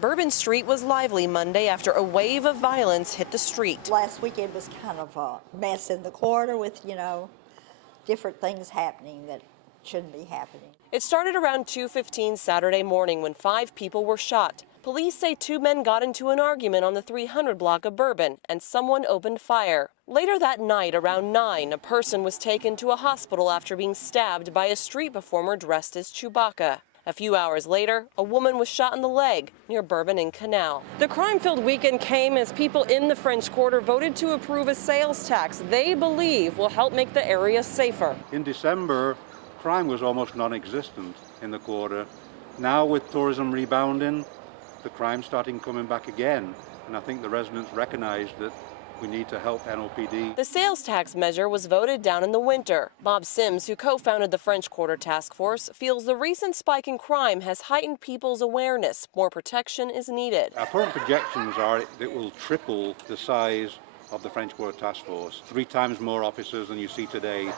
Bourbon Street was lively Monday after a wave of violence hit the street. Last weekend was kind of a mess in the corner with, different things happening that shouldn't be happening. It started around 2:15 Saturday morning when 5 people were shot. Police say 2 men got into an argument on the 300 block of Bourbon and someone opened fire. Later that night, around 9, a person was taken to a hospital after being stabbed by a street performer dressed as Chewbacca. A few hours later, a woman was shot in the leg near Bourbon and Canal. The crime-filled weekend came as people in the French Quarter voted to approve a sales tax they believe will help make the area safer. In December, crime was almost non-existent in the quarter. Now with tourism rebounding, the crime starting coming back again. And I think the residents recognize that we need to help NOPD. The sales tax measure was voted down in the winter. Bob Sims, who co-founded the French Quarter Task Force, feels the recent spike in crime has heightened people's awareness. More protection is needed. Our current projections are it will triple the size of the French Quarter Task Force, 3 times more officers than you see today.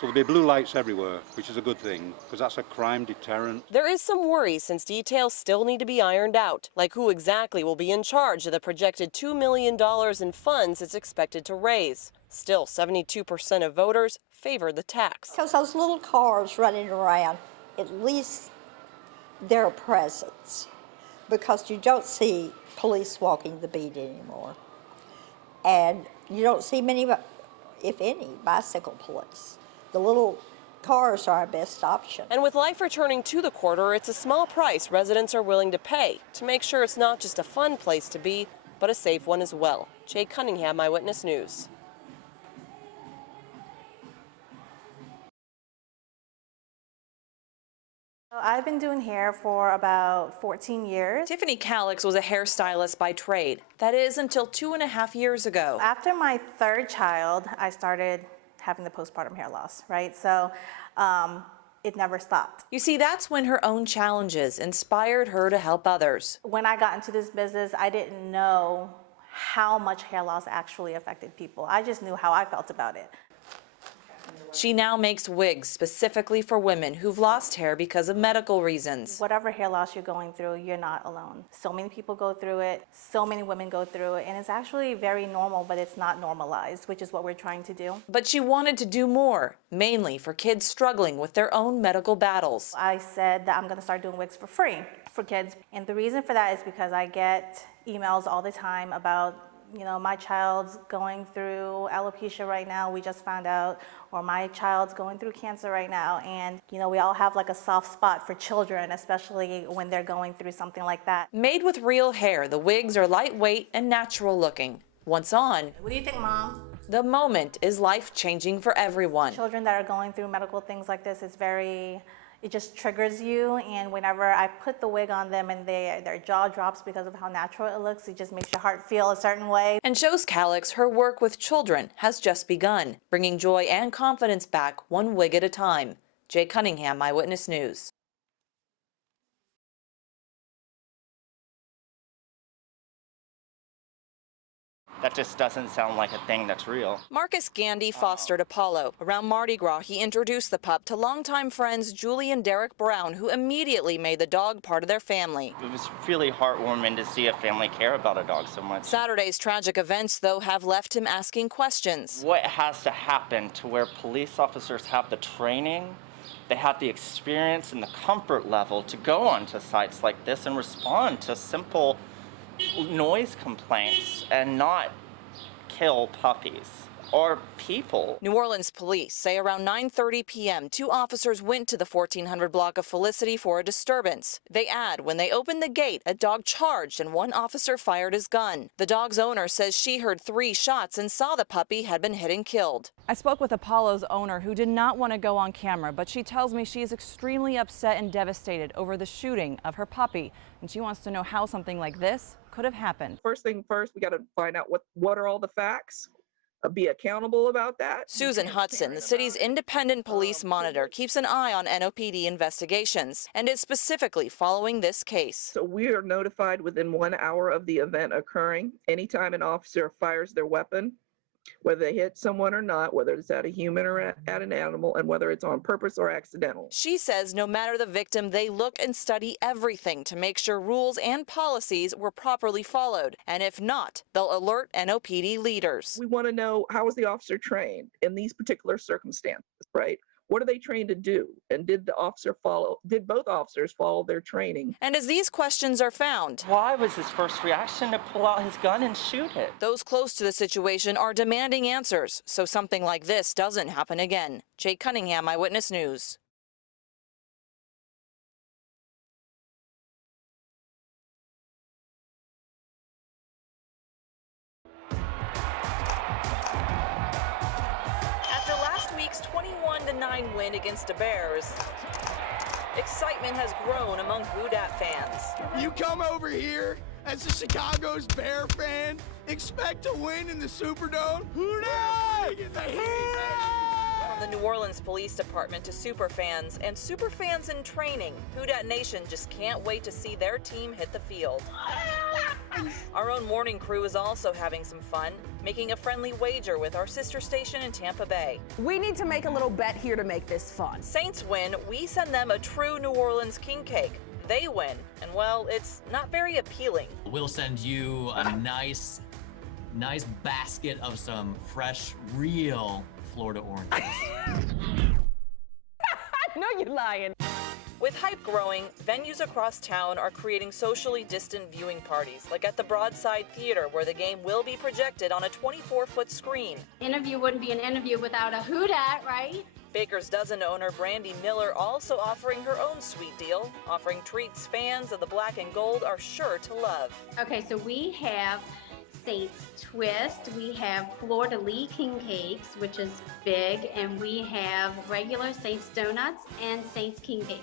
So there'll be blue lights everywhere, which is a good thing, because that's a crime deterrent. There is some worry since details still need to be ironed out, like who exactly will be in charge of the projected $2 million in funds it's expected to raise. Still, 72% of voters favor the tax. Because those little cars running around, at least they're a presence, because you don't see police walking the beat anymore. And you don't see many, if any, bicycle police. The little cars are our best option. And with life returning to the quarter, it's a small price residents are willing to pay to make sure it's not just a fun place to be, but a safe one as well. Jay Cunningham, Eyewitness News. I've been doing hair for about 14 years. Tiffany Calix was a hairstylist by trade. That is until 2.5 years ago. After my 3rd child, I started having the postpartum hair loss, right? So it never stopped. You see, that's when her own challenges inspired her to help others. When I got into this business, I didn't know how much hair loss actually affected people. I just knew how I felt about it. She now makes wigs specifically for women who've lost hair because of medical reasons. Whatever hair loss you're going through, you're not alone. So many people go through it, so many women go through it, and it's actually very normal, but it's not normalized, which is what we're trying to do. But she wanted to do more, mainly for kids struggling with their own medical battles. I said that I'm going to start doing wigs for free for kids, and the reason for that is because I get emails all the time about, my child's going through alopecia right now, we just found out, or my child's going through cancer right now. And, we all have like a soft spot for children, especially when they're going through something like that. Made with real hair, the wigs are lightweight and natural looking. Once on, what do you think, Mom? The moment is life-changing for everyone. Children that are going through medical things like this, it just triggers you, and whenever I put the wig on them and their jaw drops because of how natural it looks, it just makes your heart feel a certain way. And shows Calix her work with children has just begun, bringing joy and confidence back one wig at a time. Jay Cunningham, Eyewitness News. That just doesn't sound like a thing that's real. Marcus Gandy fostered Apollo. Around Mardi Gras, he introduced the pup to longtime friends Julie and Derek Brown, who immediately made the dog part of their family. It was really heartwarming to see a family care about a dog so much. Saturday's tragic events, though, have left him asking questions. What has to happen to where police officers have the training, they have the experience and the comfort level to go onto sites like this and respond to simple noise complaints and not kill puppies or people? New Orleans police say around 9:30 p.m., 2 officers went to the 1400 block of Felicity for a disturbance. They add when they opened the gate, a dog charged and 1 officer fired his gun. The dog's owner says she heard 3 shots and saw the puppy had been hit and killed. I spoke with Apollo's owner, who did not want to go on camera, but she tells me she is extremely upset and devastated over the shooting of her puppy, and she wants to know how something like this could have happened. First thing first, we got to find out what are all the facts. Be accountable about that. Susan Hudson, the city's independent police monitor, keeps an eye on NOPD investigations and is specifically following this case. So we are notified within 1 hour of the event occurring. Anytime an officer fires their weapon, whether they hit someone or not, whether it's at a human or at an animal, and whether it's on purpose or accidental. She says no matter the victim, they look and study everything to make sure rules and policies were properly followed. And if not, they'll alert NOPD leaders. We want to know, how was the officer trained in these particular circumstances, right? What are they trained to do? And did both officers follow their training? And as these questions are found, Why was his first reaction to pull out his gun and shoot it? those close to the situation are demanding answers so something like this doesn't happen again. Jake Cunningham, Eyewitness News. After last week's 21-9 win against the Bears, excitement has grown among Who Dat fans. You come over here as a Chicago's Bear fan, expect to win in the Superdome. Who Dat? From the New Orleans Police Department to superfans and superfans in training, Who Dat Nation just can't wait to see their team hit the field. Our own morning crew is also having some fun, making a friendly wager with our sister station in Tampa Bay. We need to make a little bet here to make this fun. Saints win, we send them a true New Orleans king cake. They win, and well, it's not very appealing. We'll send you a nice basket of some fresh, real Florida oranges. No, you're lying. With hype growing, venues across town are creating socially distant viewing parties, like at the Broadside Theater, where the game will be projected on a 24-foot screen. Interview wouldn't be an interview without a Who Dat, right? Baker's Dozen owner Brandy Miller also offering her own sweet deal, offering treats fans of the black and gold are sure to love. Okay, so we have Saints Twist, we have Fleur de Lis King Cakes, which is big, and we have regular Saints Donuts and Saints King Cakes.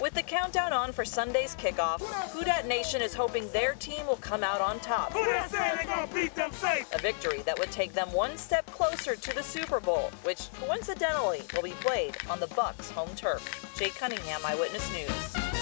With the countdown on for Sunday's kickoff, Who Dat Nation is hoping their team will come out on top. Who Dat saying they gonna beat them Saints? A victory that would take them one step closer to the Super Bowl, which coincidentally will be played on the Bucs' home turf. Jake Cunningham, Eyewitness News.